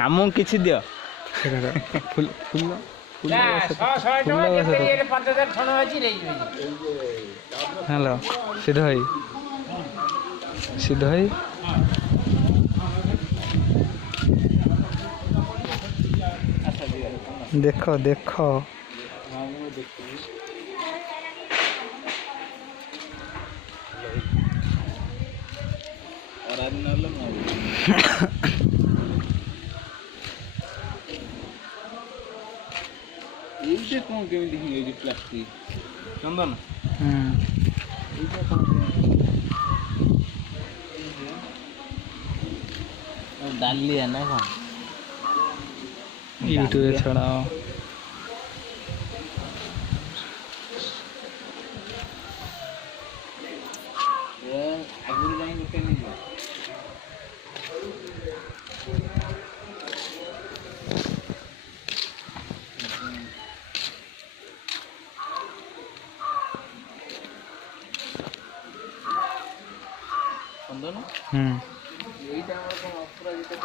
ଆମକୁ କିଛି ଦିଅ ଫୁଲ ଫୁଲ ହ୍ୟାଲୋ ସିଦ୍ଧ ଭାଇ ସିଦ୍ଧ ଭାଇ ଦେଖ ଦେଖ कौन केमी प्लास्टिक चंदन डाली है ना कौन यूट्यूब छड़ा आगुरी जाई गोटे नहीं चंदन हम्म यही टाइम को अपुरा जेते